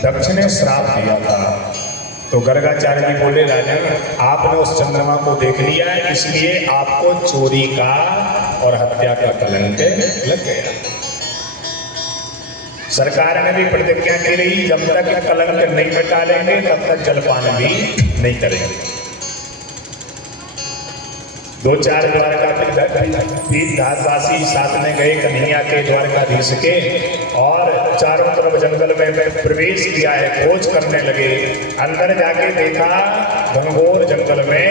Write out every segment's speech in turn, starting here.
दक्ष ने श्राप दिया था, तो गर्गाचार्य जी बोले राजन आपने उस चंद्रमा को देख लिया है, इसलिए आपको चोरी का और हत्या का कलंक लग गया। सरकार ने भी प्रतिज्ञा की रही जब तक कलंक नहीं मिटा लेंगे तब तक जलपान भी नहीं करेंगे। 2-4 द्वारकाधीशवासी साथ में गए कन्हैया के द्वारकाधीश के, और चारों तरफ जंगल में प्रवेश किया है, खोज करने लगे। अंदर जाके देखा घनघोर जंगल में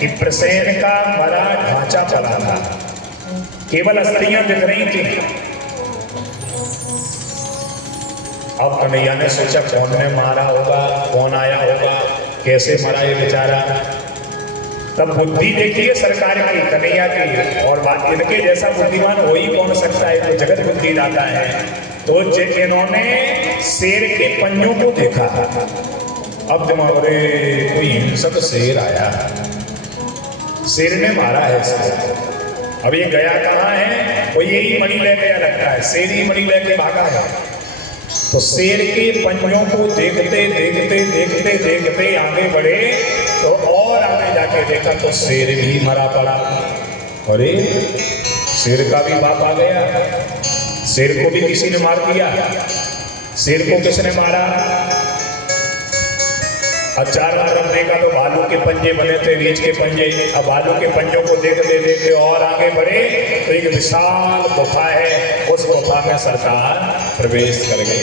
कि प्रसेन का मरा ढांचा पड़ा था, केवल अस्थियां दिख रही थी। अब कन्हैया ने सोचा कौन ने मारा होगा, कौन आया होगा, कैसे मरा ये बेचारा। तब बुद्धि देखिए सरकार की, कन्हैया की, और बात इनके जैसा बुद्धिमान हो ही कौन सकता है, तो जगत बुद्धि दाता है। तो इन्होंने शेर के पंजों को देखा। अब दिमाग रे कोई हिंसक शेर आया, शेर ने मारा है इसको। अब ये गया कहाँ है, वो यही मणि ले गया लगता है, शेर ही मणि लेके भागा है। तो शेर के पंजों को देखते देखते देखते देखते आगे बढ़े, तो और आगे जाके देखा तो शेर भी मरा पड़ा। अरे शेर का भी बाप आ गया, शेर को भी किसी ने मार दिया। शेर को किसने मारा? चारों तरफ देखा तो भालू के पंजे बने थे, रीछ के पंजे। अब भालू के पंजों को देखते देखते और आगे बढ़े तो एक विशाल गुफा है, उस गुफा में सरकार प्रवेश कर गए।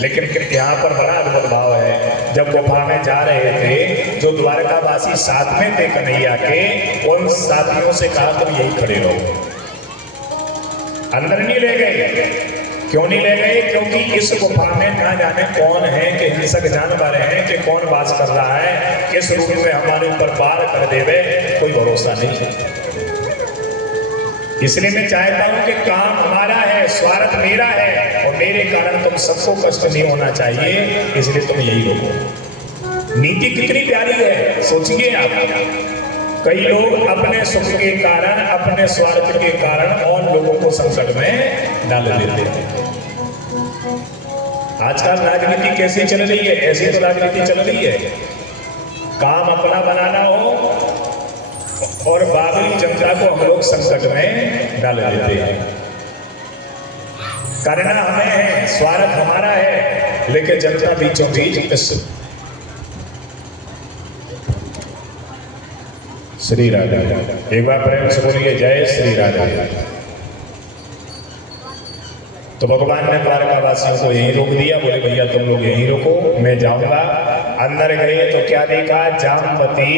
लेकिन यहाँ पर बड़ा अद्भुत भाव है, जब गुफा में जा रहे थे जो द्वारकावासी साथ में थे कन्हैया के, उन साथियों से कहा तुम यही खड़े रहो, अंदर नहीं ले गए। क्यों नहीं ले गए? क्योंकि इस गुफा में ना जाने कौन है कि हिंसक जानवर है कि कौन वास कर रहा है, किस रूप में हमारे ऊपर वार कर देवे, कोई भरोसा नहीं। इसलिए मैं चाहता हूं कि काम हमारा है, स्वार्थ मेरा है, और मेरे कारण तुम सबको कष्ट नहीं होना चाहिए, इसलिए तुम यही रोको। नीति कितनी प्यारी है, सोचिए आप। कई लोग अपने सुख के कारण, अपने स्वार्थ के कारण और लोगों को संकट में डाल देते हैं। आजकल राजनीति कैसी चल रही है, ऐसी तो राजनीति चल रही है, काम अपना बनाना हो और बाबरी जनता को हम लोग संकट में डाल देते हैं। करना हमें है, स्वार्थ हमारा है, लेकिन जनता बीचों बीच। श्री राधे, एक बार प्रेम से बोलिए जय श्री राधे। तो भगवान ने द्वारकावासियों को यहीं रोक दिया, बोले भैया तुम लोग यहीं रुको, मैं जाऊंगा। अंदर गए तो क्या देखा, जामवती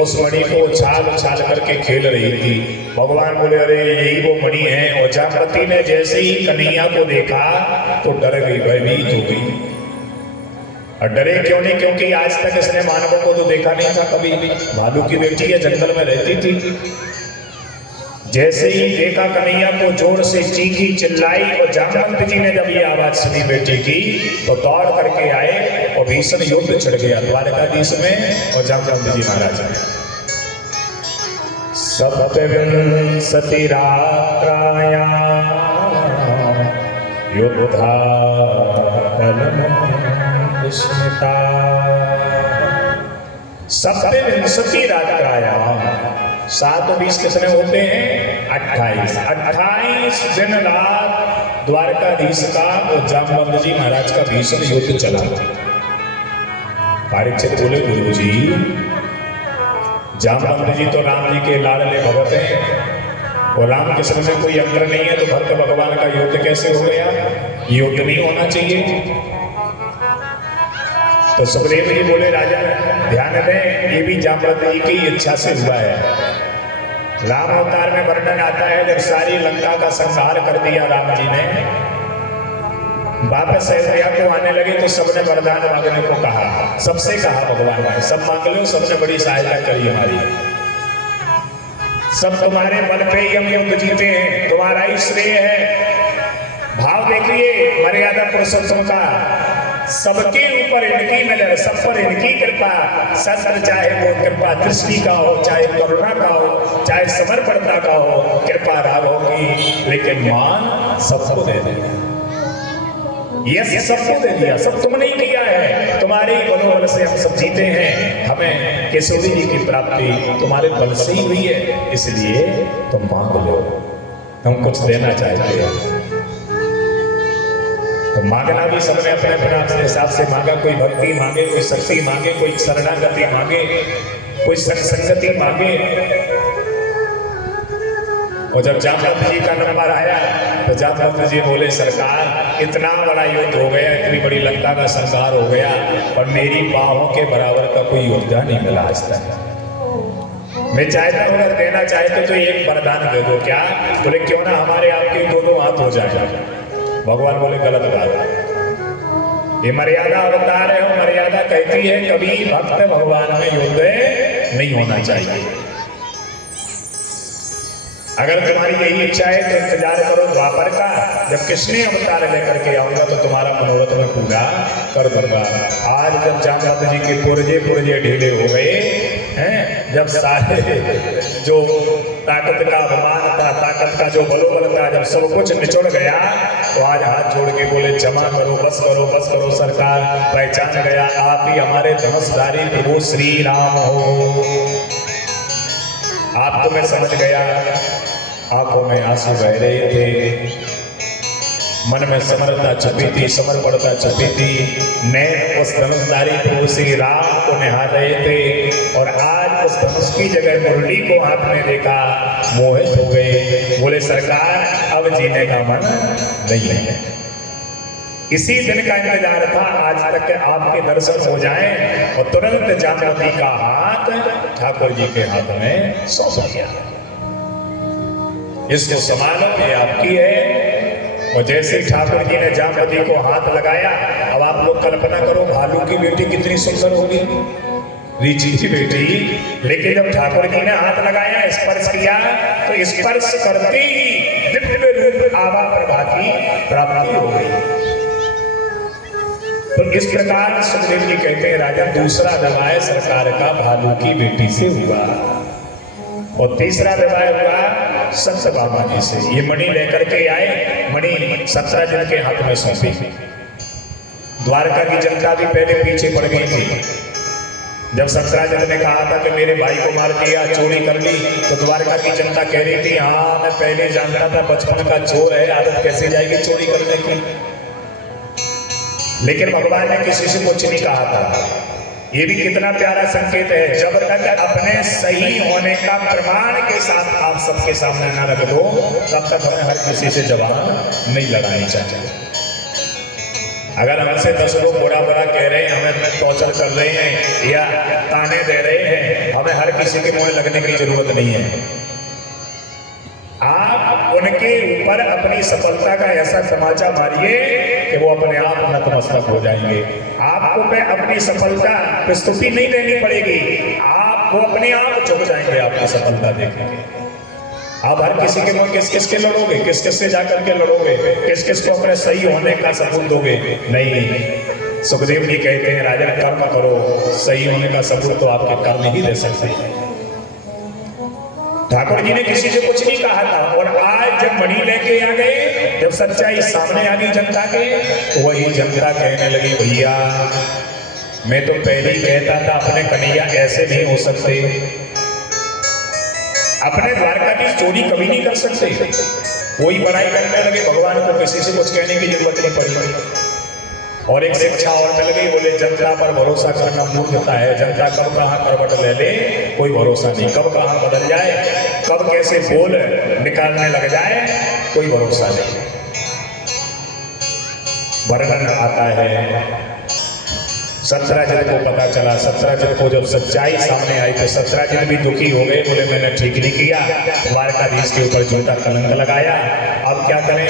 उस मणि को उछाल उछाल करके खेल रही थी। भगवान बोले अरे यही वो मणि है। और जामवती ने जैसे ही कन्हैया को देखा तो डर गई, भयभीत हो गई। और डरे क्यों नहीं? क्योंकि आज तक इसने मानवों को तो देखा नहीं था कभी भी। भालू की बेटी है, जंगल में रहती थी। जैसे ही देखा कन्हैया को, जोर से चीखी चिल्लाई, और जामवंत जी ने जब ये आवाज सुनी बेटी की तो दौड़ करके आए और भीषण युद्ध छिड़ गया द्वारकाधीश में और जामवंत जी महाराज में। सप्तविंशति रात्रायां युद्धा स्मृता। सप्तविंशति रात्रायां, 7 और 20 कितने होते हैं? 28 दिन रात द्वारकाधीश का और जामवंत जी महाराज का भीषण युद्ध चला। परीक्षित बोले गुरु जी, जामवंत जी तो राम जी के लाडले भगत हैं, और राम कृष्ण में कोई अंतर नहीं है, तो भक्त भगवान का युद्ध कैसे हो गया? युद्ध नहीं होना चाहिए। तो सुखदेव जी बोले राजा ध्यान दें, ये भी जामवंत जी की इच्छा से हुआ है। राम अवतार में वर्णन आता है जब सारी लंका का संहार कर दिया राम जी ने, वापस अयोध्या को आने लगे तो सबने वरदान मांगने को कहा। सबसे कहा भगवान ने सब मांग लो, सबने बड़ी सहायता करी हमारी, सब तुम्हारे बल पे ही हम युद्ध जीते हैं, तुम्हारा ही श्रेय है। भाव देखिए मर्यादा पुरुषोत्तम का, सबके ऊपर इनकी नजर, सब पर इनकी कृपा। सत्य चाहे वो कृपा दृष्टि का हो, चाहे करुणा का हो, चाहे समर्पणता का हो, कृपा राग होगी, लेकिन मान सबको दे देगा। ये सबको दे दिया, सब तुमने ही किया है, तुम्हारे ही बलोबल से हम सब जीते हैं, हमें केशवरी जी की प्राप्ति तुम्हारे बल से ही हुई है, इसलिए तुम मांग लो, हम कुछ देना चाहते हैं। तो मांगना भी सबने अपने अपने हिसाब से मांगा, कोई भक्ति मांगे, कोई शक्ति मांगे, कोई शरणागति मांगे, कोई संगति मांगे। और जब जामवंत जी का नंबर आया तो जामवंत जी बोले, सरकार इतना बड़ा युद्ध हो गया, इतनी बड़ी लंका का संहार हो गया, पर मेरी बाहों के बराबर का कोई योद्धा नहीं मिला आज तक। मैं चाहता हूँ अगर देना चाहते तो एक वरदान दे दो। क्या? बोले क्यों ना हमारे आपके दो हाथ हो जाए। भगवान बोले गलत बात, ये मर्यादा अवतार है, मर्यादा कहती है कभी भक्त भगवान में युद्ध नहीं होना चाहिए। अगर तुम्हारी यही इच्छा है तो इंतजार करो द्वापर का, जब कृष्ण अवतार लेकर के आऊंगा तो तुम्हारा मनोरथ में पूरा कर दूंगा। आज जब जामवंत जी के पुरजे ढीले हो गए हैं, जब सारे जो ताकत का अभिमान था, ताकत का जो बलोबल था, जब सब कुछ निचुड़ गया तो आज हाथ जोड़ के बोले क्षमा करो, बस करो सरकार, पहचान गया आप ही हमारे धनुषधारी प्रभु श्री राम हो। आप तो मैं समझ गया, आंखों में आंसू बह रहे थे, मन में समर्पणता छुपी थी, समर्पणता छुपी थी, नैन उस धनुषधारी प्रभु श्री राम को निहार रहे थे और आज उस धनुष की जगह मुरली को हाथ में देखा, मोहित हो गए। बोले सरकार अब जीने का मन नहीं है। इसी दिन का इंतजार था, आज तक आपके दर्शन हो जाएं, और तुरंत जामवंती का हाथ ठाकुर जी के हाथ में सौंप दिया। इसको संभालो, ये आपकी है। और जैसे ठाकुर जी ने जामवंती को हाथ लगाया, अब आप लोग कल्पना करो भालू की बेटी कितनी सुंदर होगी, रीची की बेटी, लेकिन जब ठाकुर जी ने हाथ लगाया, स्पर्श किया, तो स्पर्श करते ही दिव्य रूप आभा प्रभा की प्राप्ति हो गई। तो इस प्रकार सुखदेव जी कहते हैं, राजा दूसरा विवाह सरकार का भालू की बेटी से हुआ, और तीसरा विवाह हुआ सत्यभामा जी से। ये मणि लेकर के आए, मणि सत्यराजन के हाथ में सौंपी। द्वारका की जनता भी पहले पीछे पड़ गई थी। जब सत्यराजन ने कहा था कि मेरे भाई को मार दिया, चोरी कर ली, तो द्वारका की जनता कह रही थी, हाँ मैं पहले जानता था बचपन का चोर है, आदत कैसे जाएगी चोरी करने की। लेकिन भगवान ने किसी से कुछ नहीं कहा था। ये भी कितना प्यारा संकेत है, जब तक अपने सही होने का प्रमाण के साथ आप सबके सामने ना रख दो, तब तक हमें हर किसी से जबान नहीं लगानी चाहिए। अगर हमसे 10 लोग बुरा कह रहे हैं, हमें टॉर्चर कर रहे हैं या ताने दे रहे हैं, हमें हर किसी के मुंह लगने की जरूरत नहीं है। आप उनके ऊपर अपनी सफलता का ऐसा तमाचा मारिए कि वो अपने आप नतमस्तक हो जाएंगे। आपको पे अपनी सफलता प्रस्तुति नहीं देनी पड़ेगी, आप वो अपने आप झुक जाएंगे आपकी सफलता देखेंगे। आप हर किसी के मुंह किस के लड़ोगे, किस से जाकर के लड़ोगे, किस को अपने सही होने का सबूत दोगे? नहीं। सुखदेव जी कहते हैं, राजन कर्म करो, सही होने का सबूत तो आपके कर्म ही दे सकते हैं। ठाकुर जी ने किसी से कुछ नहीं कहा था, और आज जब मणि लेके आ गए, जब सच्चाई सामने आ गई जनता के, तो वही जनता कहने लगी, भैया मैं तो पहले ही कहता था अपने कन्हैया ऐसे नहीं हो सकते, अपने द्वारका की चोरी कभी नहीं कर सकते। कोई बड़ाई करने लगे, भगवान को किसी से कुछ कहने की जरूरत नहीं पड़ी। और एक शिक्षा और मिल गई, बोले जनता पर भरोसा करना मूर्खता है। जनता कब कहाँ करवट ले ले कोई भरोसा नहीं, कब कहाँ बदल जाए, कब कैसे बोल निकालने लग जाए कोई भरोसा नहीं। वर्णन आता है, सत्यराजन को पता चला, सत्यराजन को जब सच्चाई सामने आई तो सत्यराजन भी दुखी हो गए, बोले मैंने ठीक नहीं किया, द्वारकाधीश के ऊपर झूठा कलंक लगाया, अब क्या करें।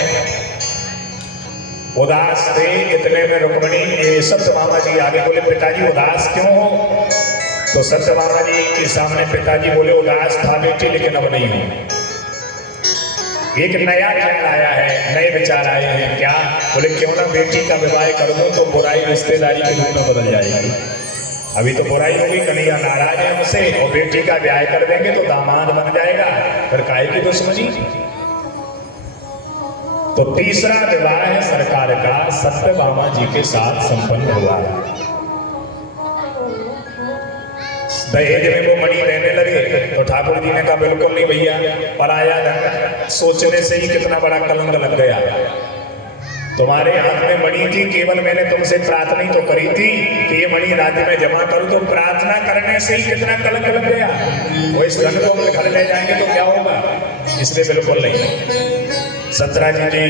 उदास थे, इतने में रुक्मिणी सत्यभामा जी आगे बोले, पिताजी उदास क्यों हो? तो सत्यभामा जी के सामने पिताजी बोले, उदास था बेटी लेकिन अब नहीं हूं। एक नया ख्याल आया है, नए विचार आए हैं। क्या? बोले क्यों ना बेटी का विवाह कर दूं तो बुराई रिश्तेदारी के रूप में बदल जाएगी। अभी तो बुराई होगी, कन्हैया नाराज है हमसे, और बेटी का ब्याह कर देंगे तो दामाद बन जाएगा, फिर काहे की दुश्मनी। तो तीसरा विवाह सरकार का सत्यभामा जी के साथ संपन्न हुआ। दहेज में वो मणि देने लगे तो ठाकुर जी ने कहा बिल्कुल नहीं भैया, पराया धन सोचने से ही कितना बड़ा कलंक लग गया। तुम्हारे हाथ में मणि थी, केवल मैंने तुमसे प्रार्थना तो करी थी कि ये मणि राज्य में जमा करूं, तो प्रार्थना करने से ही कितना कलंक लग गया। वो इस धन को घर ले जाएंगे तो क्या होगा, इसलिए बिल्कुल नहीं। सतराजी जी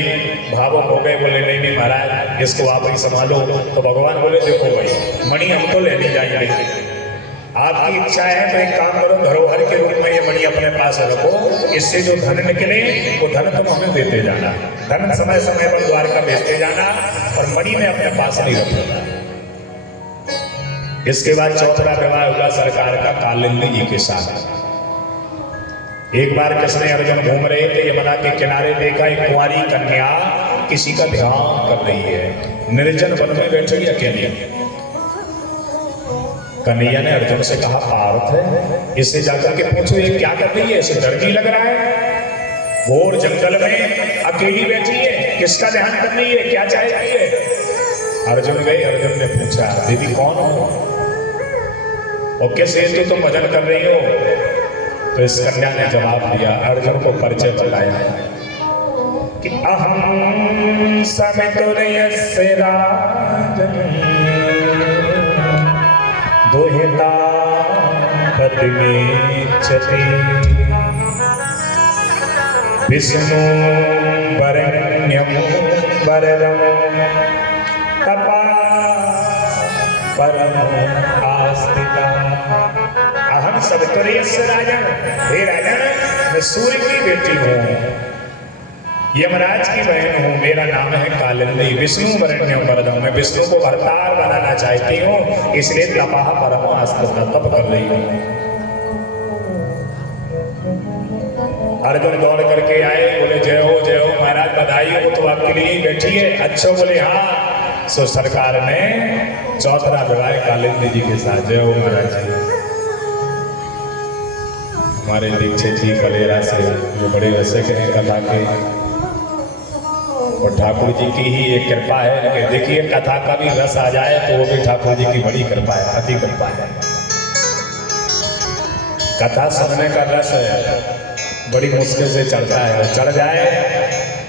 भावुक हो गए, बोले नहीं नहीं महाराज इसको आप ही संभालो। तो भगवान बोले देखो भाई मणि हम तो लेने जाएंगे, आपकी इच्छा है तो एक काम करो, धरोहर के रूप में ये मणि अपने पास रखो, इससे जो धन निकले वो धन तुम हमें देते जाना, धन समय समय पर द्वारका भेजते जाना, और मणि में अपने पास नहीं रखना। इसके बाद चौथा विवाह हुआ सरकार का कालिंदी जी के साथ। एक बार कृष्ण अर्जुन घूम रहे थे, यमुना के किनारे देखा एक कुंवारी कन्या किसी का ध्यान कर रही है, निर्जन वन में बैठी अकेली। कन्हैया ने अर्जुन से कहा पार्थ है, इससे जाकर के पूछो ये क्या कर रही है, इसे डर नहीं लग रहा है, घोर जंगल में अकेली बैठी है, किसका ध्यान कर रही है, क्या चाह रही है। अर्जुन गए, अर्जुन ने पूछा दीदी कौन हो और किस हेतु तुम भजन कर रही हो। तो इस कन्या ने जवाब दिया, अर्जुन को परिचय बताया कि अहम समितुर्यस्य राजन् दुहिता पतिमेच्छति विष्णु वरेण्यं वरदं तपा परम आस्तिका। अहम सवितुर्यस्य राजन्, हे राजन मैं सूर्य की बेटी हूँ, यमराज की बहन हूँ, मेरा नाम है कालिंदी, विष्णु वरेण्यं वरदं, मैं विष्णु को अवतार बनाना चाहती हूँ, इसलिए तपा परम आस्तिका तप कर रही हूँ। अर्जुन दौड़ करके आए, बोले जय हो महाराज बधाई हो, तो आपके लिए ही बैठी है। अच्छा बोले हाँ। सो सरकार ने चौथा विवाह कालिंदी जी के साथ। जय हो महाराज जी। हमारे दीक्षित जी कलेरा से जो बड़े रसिक हैं कथा के, और ठाकुर जी की ही एक कृपा है कि देखिए कथा का भी रस आ जाए तो वो भी ठाकुर जी की बड़ी कृपा है, अति कृपा है। कथा सुनने का रस बड़ी मुश्किल से चढ़ता है, चढ़ जाए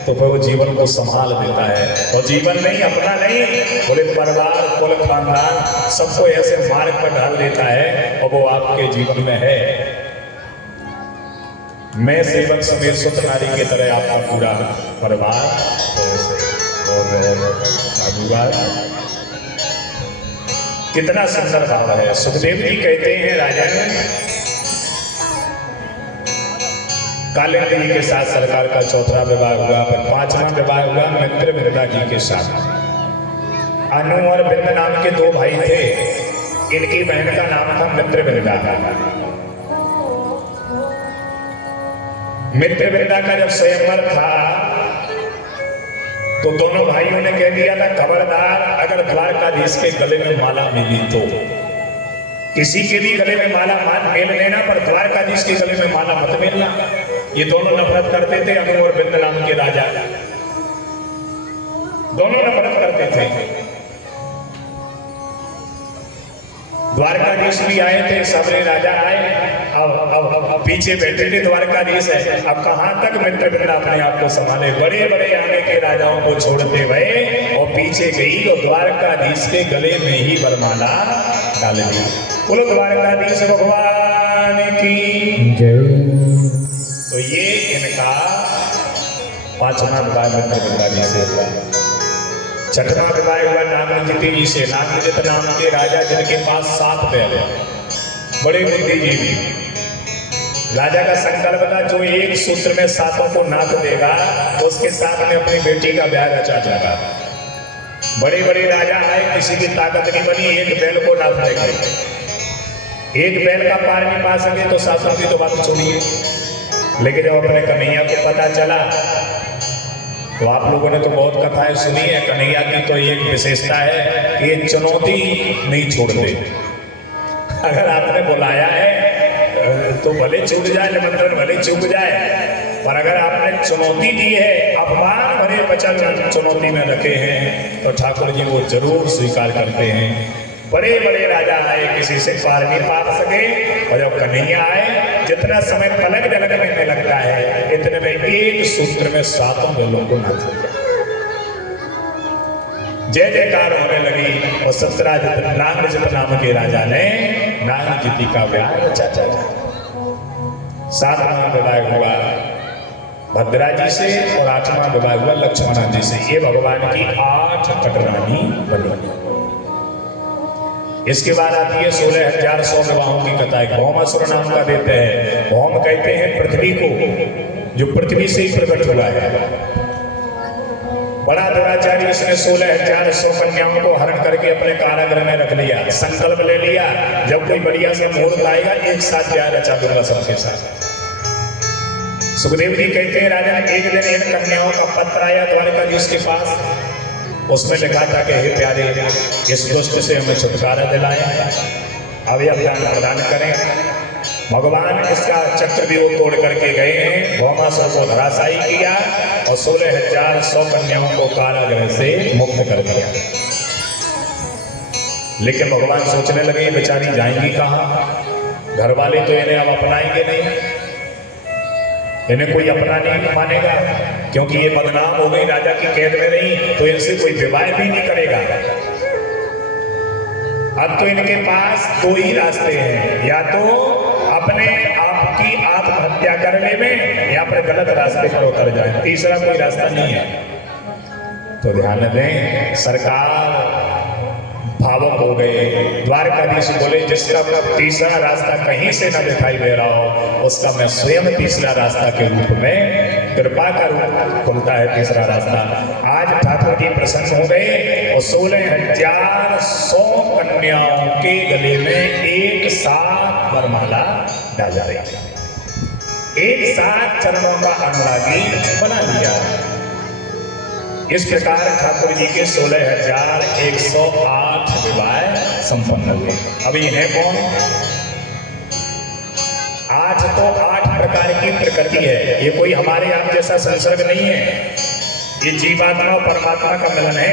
तो फिर वो जीवन को संभाल देता है, और जीवन नहीं अपना नहीं पूरे परिवार कुल खानदान सबको ऐसे मार्ग पर डाल देता है, और वो आपके जीवन में है। मैं सेवक समेत सुत नारी की तरह आपका पूरा परिवार और कितना सुंदर भाव है। सुखदेव जी कहते हैं राजन कालिंदी जी के साथ सरकार का चौथा विवाह हुआ, पर पांचवा विवाह हुआ मित्रविंदा जी के साथ। अनु और बिंद नाम के दो भाई थे, इनकी बहन का नाम था मित्रविंदा। मित्रविंदा का जब स्वयंवर था तो दोनों भाइयों ने कह दिया था खबरदार अगर द्वारकाधीश के गले में माला मिली तो, किसी के भी गले में माला मेल लेना पर द्वारकाधीश के गले में माला मत मिलना। ये दोनों नफरत करते थे, अनु और बिंद नाम के राजा दोनों नफरत करते थे। द्वारकाधीश भी आए थे, सबरे राजा आए, अब पीछे बैठे थे द्वारकाधीश है, अब कहां तक मित्रविंदा अपने आप को संभाले। बड़े बड़े आने के राजाओं को छोड़ते गए और पीछे गई तो द्वारकाधीश के गले में ही वरमाला डाल दी। बोलो द्वारकाधीश भगवान की जय। तो ये इनका पांचवा विवाह मित्रविंदा जी से हुआ। छठवां विवाह हुआ नागनजित जी से। नागनजित नाम के राजा जिनके पास 7 बैल, बड़े बुद्धिजीवी। राजा का संकल्प था जो एक सूत्र में 7 को नाथ देगा उसके साथ में अपनी बेटी का ब्याह रचा जाएगा। बड़े बड़े राजा आए, किसी की ताकत नहीं बनी, एक बैल को नाथ देंगे, एक बैल का पार नहीं पा सके तो 7 की तो बात छोड़िए। लेकिन जब अपने कन्हैया को पता चला तो आप लोगों ने तो बहुत कथाएं सुनी है, कन्हैया की तो एक विशेषता है कि ये चुनौती नहीं छोड़ते। अगर आपने बुलाया है तो भले चूक जाए, निमंत्रण भले चूक जाए, और अगर आपने चुनौती दी है, अपमान भरे वचन चुनौती में रखे हैं, तो ठाकुर जी वो जरूर स्वीकार करते हैं। बड़े बड़े राजा आए, किसी से पार नहीं पा सके, और जब कन्हैया आए, जितना समय पलक झलकने में लगता है, इतने में एक सूत्र में सातों वेलों को नाच दिया। जय जयकार होने लगी, और सत्यराजित नागजित नाम के राजा ने नागजिती का ब्याह रचा। 7वां विवाह हुआ भद्रा जी से, और 8वां विवाह हुआ लक्ष्मणा जी से। ये भगवान की 8 कटरानी बनी। इसके बाद आती है 16,100 विवाहों की कथा। भौमासुर नाम का देते हैं। भौम कहते हैं पृथ्वी को, जो पृथ्वी से ही प्रकट हुआ है। बड़ा दुराचारी, इसने 16,100 कन्याओं को हरण करके अपने कारागृह में रख लिया। संकल्प ले लिया, जब कोई बढ़िया से मुहूर्त आएगा, एक साथ ब्याह रचा दूंगा सबके साथ। सुखदेव जी कहते हैं, राजन, एक दिन इन कन्याओं का पत्र आया द्वारकाधीश के पास। उसमें लिखा था कि हे प्यारे, इस दुष्ट से हमें छुटकारा दिलाएं, अब यह ज्ञान प्रदान करें। भगवान इसका चक्र भी वो तोड़ करके गए हैं। भौमासुर को धराशायी किया और 16,100 कन्याओं को कारागृह से मुक्त कर दिया। लेकिन भगवान सोचने लगे, बेचारी जाएंगी कहाँ? घर वाले तो इन्हें अब अपनाएंगे नहीं, इन्हें कोई अपना नहीं मानेगा, क्योंकि ये बदनाम हो गई, राजा की कैद में नहीं, तो इनसे कोई विवाह भी नहीं करेगा। अब तो इनके पास 2 ही रास्ते हैं, या तो अपने आप की आत्महत्या करने में, या फिर गलत रास्ते पर उतर जाए। तीसरा कोई रास्ता नहीं है। तो ध्यान दें, सरकार भावुक हो गए। द्वारकाधीश बोले, जिसका तीसरा रास्ता कहीं से न दिखाई दे रहा हो, उसका मैं स्वयं तीसरा रास्ता के रूप में कृपा का रूप खुलता है तीसरा रास्ता। आज ठाकुर जी प्रसन्न हो गए और 16,100 कन्याओं के गले में एक साथ वरमाला डाला गया, एक साथ चरणों का अनुरागी बना लिया। इस प्रकार ठाकुर जी के 16,108 विवाह संपन्न हुए। अभी है कौन? 8 तो 8 प्रकार की प्रकृति है। ये कोई हमारे आप जैसा संसर्ग नहीं है, ये जीवात्मा और परमात्मा का मिलन है।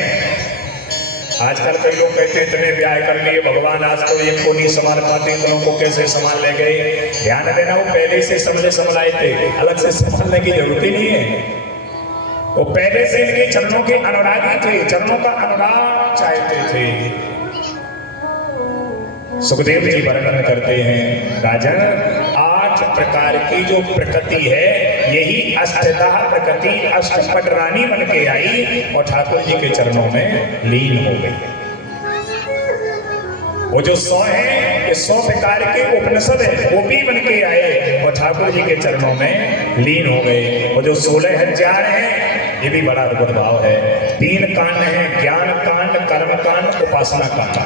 आजकल कई लोग कहते हैं इतने ब्याह कर लिए, भगवान आज तो एक को नहीं संभाल पाते, इतनों को कैसे संभाल ले गए। ध्यान देना, वो पहले से संभलाए थे, अलग से संभालने की जरूरत ही नहीं है। वो पहले से इनके चरणों के अनुरागी थे, चरणों का अनुराग चाहते थे। सुखदेव जी वर्णन करते हैं, राजन, 8 प्रकार की जो प्रकृति है, यही अष्टधा प्रकृति अष्टपटरानी बन के आई और ठाकुर जी के चरणों में लीन हो गई। वो जो 100 है, ये 100 प्रकार के उपनिषद है, वो भी बन के आए और ठाकुर जी के चरणों में लीन हो गए। और जो 16,000 है, ये भी बड़ा अद्भुत भाव है। 3 कांड है, ज्ञान कांड, कर्म कांड, उपासना कांड।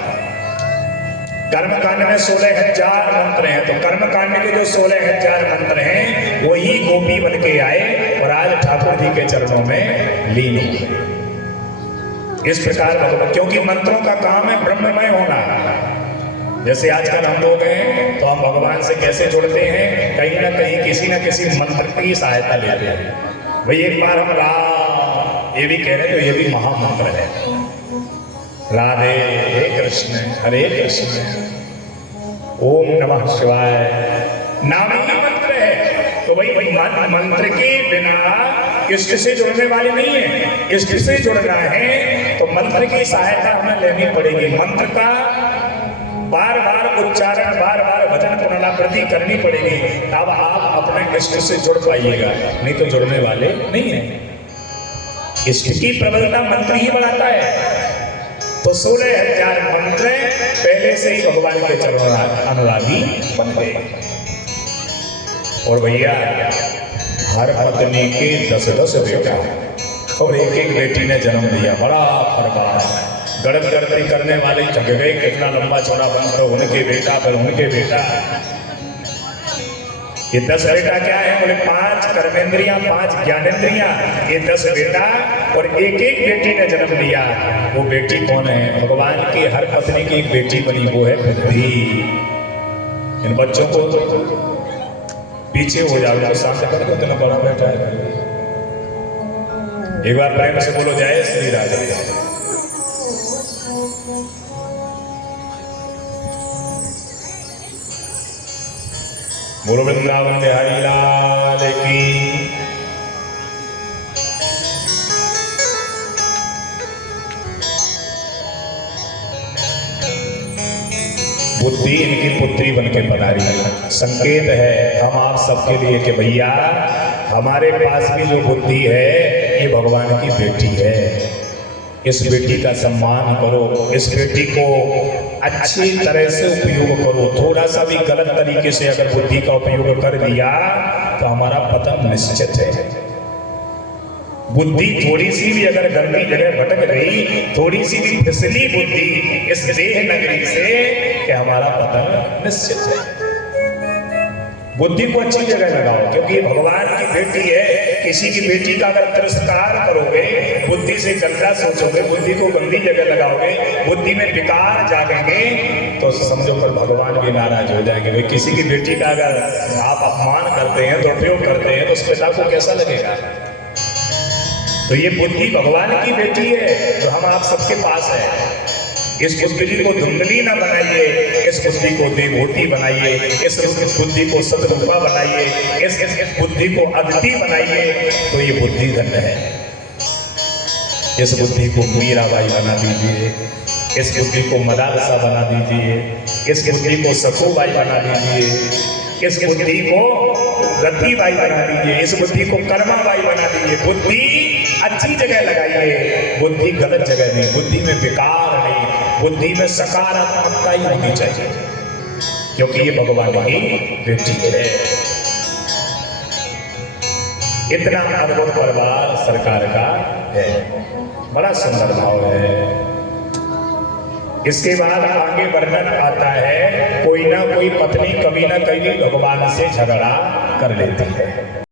कर्म कांड में 16,000 मंत्र हैं, तो कर्म कांड के जो 16,000 मंत्र हैं, वही गोपी बन के आए और आज ठाकुर जी के चरणों में लीन हो गए। इस प्रकार भगवान, क्योंकि मंत्रों का काम है ब्रह्ममय होना। जैसे आजकल हम लोग हैं, तो हम भगवान से कैसे जुड़ते हैं? कहीं ना कहीं किसी न किसी मंत्र की सहायता लेते हैं। भाई एक बार हम राम ये भी कह रहे, तो ये भी महामंत्र है। राधे कृष्ण हरे कृष्ण, ओम नमः शिवाय, नाम ही मंत्र है। तो भाई मंत्र के बिना इष्ट से जुड़ने वाले नहीं है। इष्ट से जुड़ना है तो मंत्र की सहायता हमें लेनी पड़ेगी। मंत्र का बार बार उच्चारण, बार बार भजन पुनरावृत्ति करनी पड़ेगी, तब आप अपने इष्ट से जुड़ पाइएगा, नहीं तो जुड़ने वाले नहीं है। इष्ट की प्रबलता मंत्र ही बढ़ाता है। तो 16,000 मंत्र पहले से ही भगवान के चरणों अनुरागी बन गए। और भैया, हर पत्नी के 10-10 बेटा और एक बेटी ने जन्म दिया। बड़ा फरमान, गड़न गड़ती करने वाले थक गए, कितना लंबा चौड़ा वंश, उनके बेटा फिर उनके बेटा। ये 10 बेटा क्या है? बोले 5 कर्मेंद्रियां, 5 ज्ञानेंद्रियां, ये 10 बेटा और एक बेटी ने जन्म लिया। वो बेटी कौन है? भगवान की हर पत्नी की एक बेटी बनी, वो है बुद्धि। इन बच्चों को पीछे हो जाओ तो सामने कर दो, इतना बड़ा बैठा है। एक बार प्रेम से बोलो जय श्री राधे। बोलो वृंदावन बिहारी लाल की। बुद्धि इनकी पुत्री बनके पधारी, संकेत है हम आप सबके लिए कि भैया हमारे पास भी जो बुद्धि है ये भगवान की बेटी है। इस बेटी का सम्मान करो, इस बेटी को अच्छी तरह से उपयोग करो। थोड़ा सा भी गलत तरीके से अगर बुद्धि का उपयोग कर दिया तो हमारा पतन निश्चित है। बुद्धि थोड़ी सी भी अगर गंदी जगह भटक गई, थोड़ी सी भी फिसली बुद्धि इस देह नगरी से, कि हमारा पतन निश्चित है। बुद्धि को अच्छी जगह लगाओ, क्योंकि भगवान की बेटी है। किसी की बेटी का अगर तिरस्कार करोगे, बुद्धि से गंदा सोचोगे, बुद्धि को गंदी जगह लगाओगे, बुद्धि में विकार जागेंगे, तो समझो कर भगवान भी नाराज हो जाएंगे। भाई किसी की बेटी का अगर आप अपमान करते हैं, दुरुपयोग करते हैं, तो उस पिता को कैसा लगेगा। तो ये बुद्धि भगवान की बेटी है जो हम आप सबके पास है। इस बुद्धि को धुंधली ना बनाइए, इस बुद्धि को देवभूति बनाइए, इस बुद्धि को सदरूपा बनाइए, इस बुद्धि को अद्वितीय बनाइए, तो ये बुद्धि धन्य है। इस बुद्धि को मीराबाई बना दीजिए, इस बुद्धि को मदारसा बना दीजिए, इस बुद्धि को सखूबाई बना दीजिए, इस बुद्धि को रतिबाई बना दीजिए, इस बुद्धि को कर्माबाई बना दीजिए। बुद्धि अच्छी जगह लगाइए, बुद्धि गलत जगह नहीं, बुद्धि में विकार नहीं, बुद्धि में सकारात्मकता ही होनी चाहिए, क्योंकि ये भगवान की बेटी है। इतना अद्भुत परिवार सरकार का है, बड़ा सुंदर भाव है। इसके बाद आगे वर्णन आता है, कोई ना कोई पत्नी कभी ना कभी भगवान से झगड़ा कर लेती है।